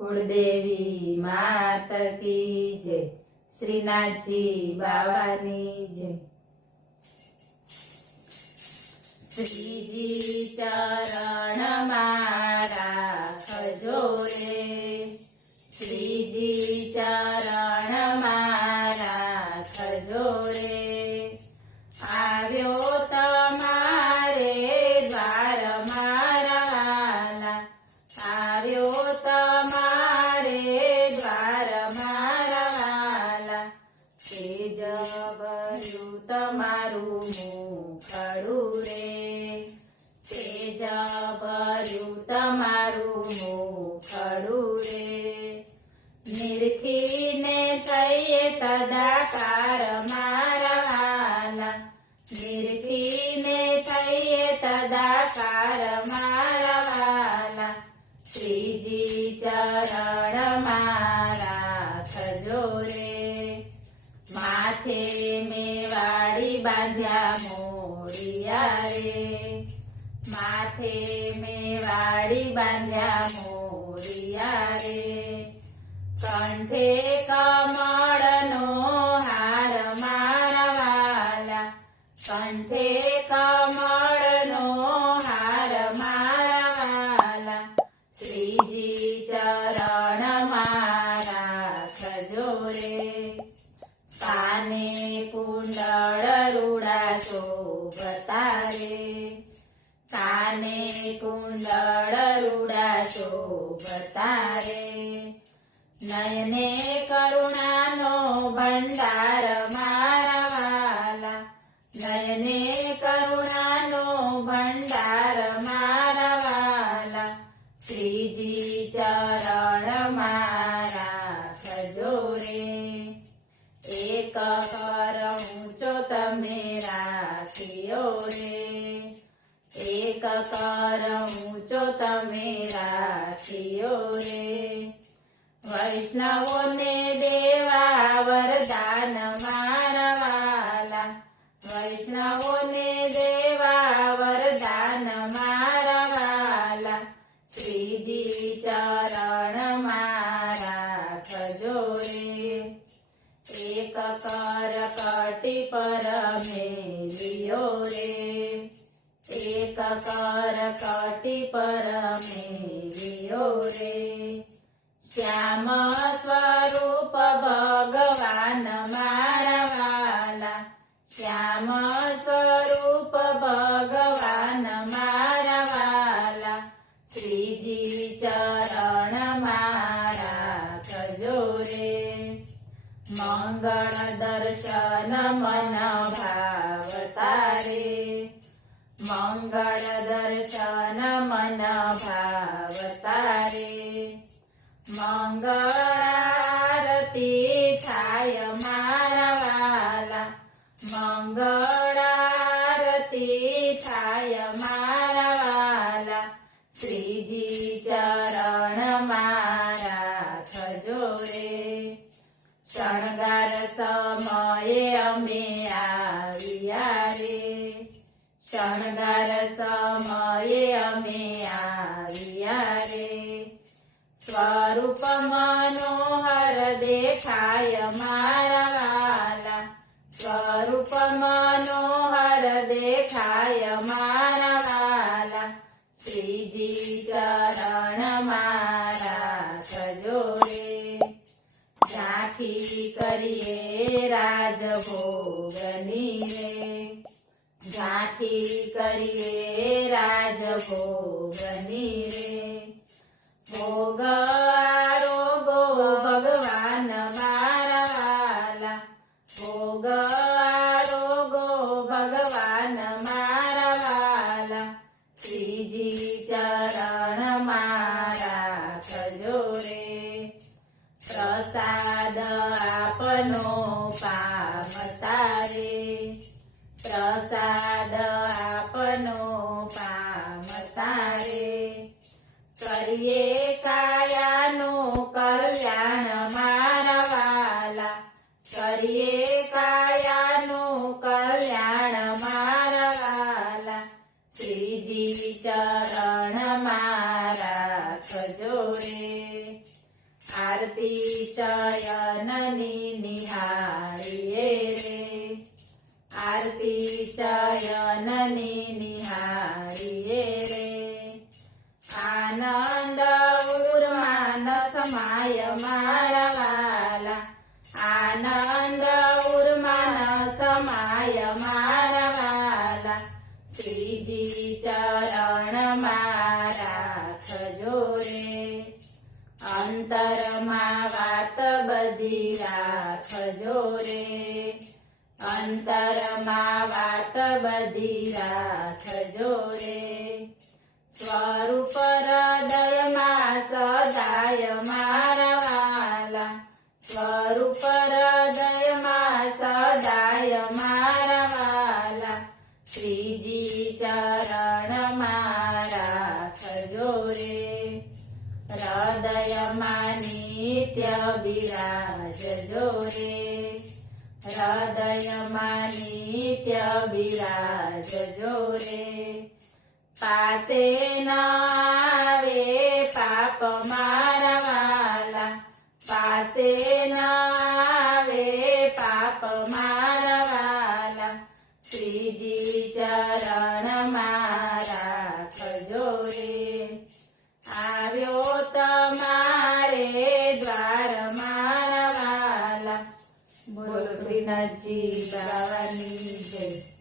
कुलदेवी मात की जय, श्रीनाथजी बाबानी जय। श्रीजी चरण मारा खजोरे, श्रीजी चरण मारा खजोरे। આવ્યો તમારે દ્વાર મારા વાલા, આવ્યો તમારે દ્વાર મારા વાલા। તેજ ભર્યું તમારું મુખડું રે, તેજ ભર્યું તમારું મુખડું રે। નિરખીને થઈએ તદાકાર મારા વાલા, નિરખીને થઈએ તદાકાર મારા વાલા। શ્રીજી ચરણ મારા ખજોરે, માથે મેવાડી બાંધ્યા મોડિયા રે, માથે મેવાડી બાંધ્યા મોડિયા રે। કંઠે કમળનો હાર મારા વાલા, કંઠે કમળનો હાર મારા વાલા। શ્રીજી ચરણ મારા ખજોરે, કાને કુંડળ રૂડા શોભતા રે, કાને કુંડળ રૂડા શોભતા રે। નયને કરુણાનો ભંડાર મારા વાલા, નયને કરુણાનો ભંડાર મારા વાલા। શ્રીજી ચરણ મારા ખજોરે, એક કર ઊંચો તમે રાખ્યો રે, એક કર ઊંચો તમે રાખ્યો રે। વૈષ્ણવોને દેવા વરદાન મારા વાલા, વૈષ્ણવોને દેવા વરદાન મારા વાલા। શ્રીજી ચરણ મારા ખજોરે, એક કર કટી પર મેલ્યો રે, એક કર કટી પર મેલ્યો રે। શ્યામ સ્વરૂપ ભગવાન મારા વાલા, શ્યામ સ્વરૂપ ભગવાન મારા વાલા। શ્રીજી ચરણ મારા ખજોરે, મંગળ દર્શન મન ભાવતા રે, મંગળ દર્શન મન ભાવતા રે। મંગળારતી થાય મારા વાલા, મંગળારતી થાય મારા વાલા। શ્રીજી ચરણ મારા ખજોરે, શણગાર સમયે અમે આવ્યા રે, શણગાર સમયે અમે આવ્યા રે। સ્વરૂપ મનોહર દેખાય મારા વાલા, સ્વરૂપ મનોહર દેખાય મારા વાલા। શ્રીજી ચરણ મારા ખજોરે, ઝાંખી કરીએ રાજભોગની રે, ઝાંખી કરીએ રાજભોગની રે। ભોગ આરોગો ભગવાન મારા વાલા, ભોગ આરોગો ભગવાન મારા વાલા। શ્રીજી ચરણ મારા ખજોરે, પ્રસાદ આપનો પામતા રે, પ્રસાદ આપનો પામતા રે। કરીએ કાયાનું કલ્યાણ મારા વાલા, કરીએ કાયાનું કલ્યાણ મારા વાલા। શ્રીજી ચરણ મારા ખજો રે, આરતી શયનની નિહાળીએ રે આરતી શયનની નિહાળીએ રે આનંદ ઉર્માન સમાય મારા વાલા આનંદ ઉર્માન સમાય મારા વાલા શ્રીજી ચરણમાં રાખજો રે અંતરમાં વાત બધી રાખજો રે અંતરમાં વાત બધી રાખજો રે સ્વરૂપ હૃદયમાં સદાય મારા વાલા સ્વરૂપ હૃદયમાં સદાય મારા વાલા શ્રીજી ચરણમાં રાખજો રે હૃદયમાં નિત્ય બિરાજજો રે હૃદયમાં નિત્ય બિરાજજો રે પાસે ન આવે પાપ મારા વાલા પાસે ન આવે પાપ મારા વાલા શ્રીજી ચરણમાં રાખજો રે આવ્યો તમારે દ્વાર મારા વાલા બોલો શ્રીનાથજી બાવાની જય